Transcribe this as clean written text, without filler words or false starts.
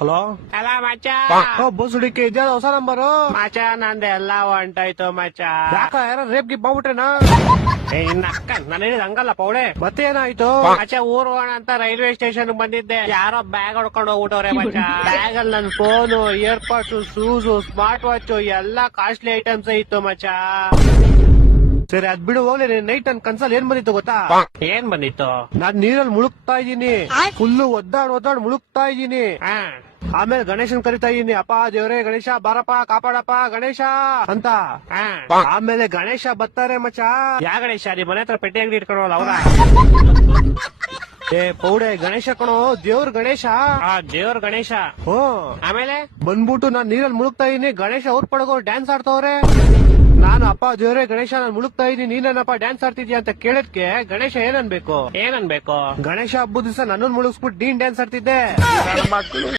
Hello ಅಲ್ಲ ಮಚ್ಚ ಬೋಸುಡಿಕೆ ಇದ್ಯಾ ಹೊಸ ನಂಬರು? ಮಚ್ಚ ನಂದೆಲ್ಲ ಹೊಂಟೋಯ್ತು ಮಚ್ಚ. ಯಾಕ ಯಾರ ರೇಪ್ ಗಿಪ್ ಮಾಡ್ಬಿಟ್ರೇನಾ? ಇನ್ನ ಅಕ್ಕ ನಾನು ಹೇಳಿದ ಹಂಗಲ್ಲ ಪೌಡೆ. ಮತ್ತೆ ಏನಾಯ್ತು? ಮಚ್ಚ ಊರ್ ಹೋಗೋಣ ಅಂತ ರೈಲ್ವೆ ಸ್ಟೇಷನ್ ಬಂದಿದ್ದೆ, ಯಾರೋ ಬ್ಯಾಗ್ ಹೊಡ್ಕೊಂಡು ಹೋಗ್ಬಿಟ್ಟವ್ರೆ ಮಚ್ಚ. ಬ್ಯಾಗ್ ಅಲ್ಲಿ ನನ್ ಫೋನು, ಇಯರ್ಪಾಡ್ಸ್, ಶೂಸು, ಸ್ಮಾರ್ಟ್ ವಾಚ್ ಎಲ್ಲಾ ಕಾಸ್ಟ್ಲಿ ಐಟಮ್ಸ್ ಇತ್ತು ಮಚ್ಚ. ಸರಿ ಅದ್ ಬಿಡು ಹೋಗ್ಲಿ. ನೈಟ್ ನನ್ ಕನ್ಸಲ್ಲಿ ಏನ್ ಬಂದಿತ್ತು ಗೊತ್ತಾ? ಏನ್ ಬಂದಿತ್ತು? ನಾನ್ ನೀರಲ್ಲಿ ಮುಳುಗ್ತಾ ಇದ್ದೀನಿ, ಫುಲ್ಲು ಒದ್ದಾಡ್ ಮುಳುಗ್ತಾ ಇದ್ದೀನಿ. ಆಮೇಲೆ ಗಣೇಶನ್ ಕರಿತಾ ಇದೀನಿ, ಅಪ್ಪ ದೇವ್ರೇ ಗಣೇಶ ಬಾರಪ್ಪ ಕಾಪಾಡಪ್ಪ ಗಣೇಶ ಅಂತ. ಆಮೇಲೆ ಗಣೇಶ ಬರ್ತಾರೆ ಮಚ್ಚ. ಯಾ ಗಣೇಶ? ನಿಮ್ ಮನೆ ಹತ್ರ ಪೆಟ್ಟಿ ಅಂಗಡಿ ಇಟ್ಕೊಂಡವಲ್ಲ ಅವ್ರ? ಏ ಪೌಡೆ ಗಣೇಶ ಕಣೋ, ದೇವ್ರ ಗಣೇಶ. ದೇವ್ರ ಗಣೇಶ. ಆಮೇಲೆ ಬಂದ್ಬಿಟ್ಟು ನಾನ್ ನೀರಲ್ಲಿ ಮುಳುಗ್ತಾ ಇದೀನಿ, ಗಣೇಶ ಅವ್ರ ಪಡಗೋ ಡ್ಯಾನ್ಸ್ ಆಡ್ತವ್ರೆ. ನಾನು ಅಪ್ಪ ದೇವ್ರೇ ಗಣೇಶ ನಾನು ಮುಳುಗ್ತಾ ಇದೀನಿ, ನೀನೇನಪ್ಪ ಡ್ಯಾನ್ಸ್ ಆಡ್ತಿದ್ಯಾ ಅಂತ ಕೇಳದ್ಕೆ ಗಣೇಶ ಏನನ್ಬೇಕು? ಏನನ್ಬೇಕು? ಗಣೇಶ ಹಬ್ಬದ ದಿವಸ ನನ್ನನ್ನು ಮುಳುಗಿಸ್ಬಿಟ್ಟು ನೀನ್ ಡ್ಯಾನ್ಸ್ ಆಡ್ತಿದ್ದೆ.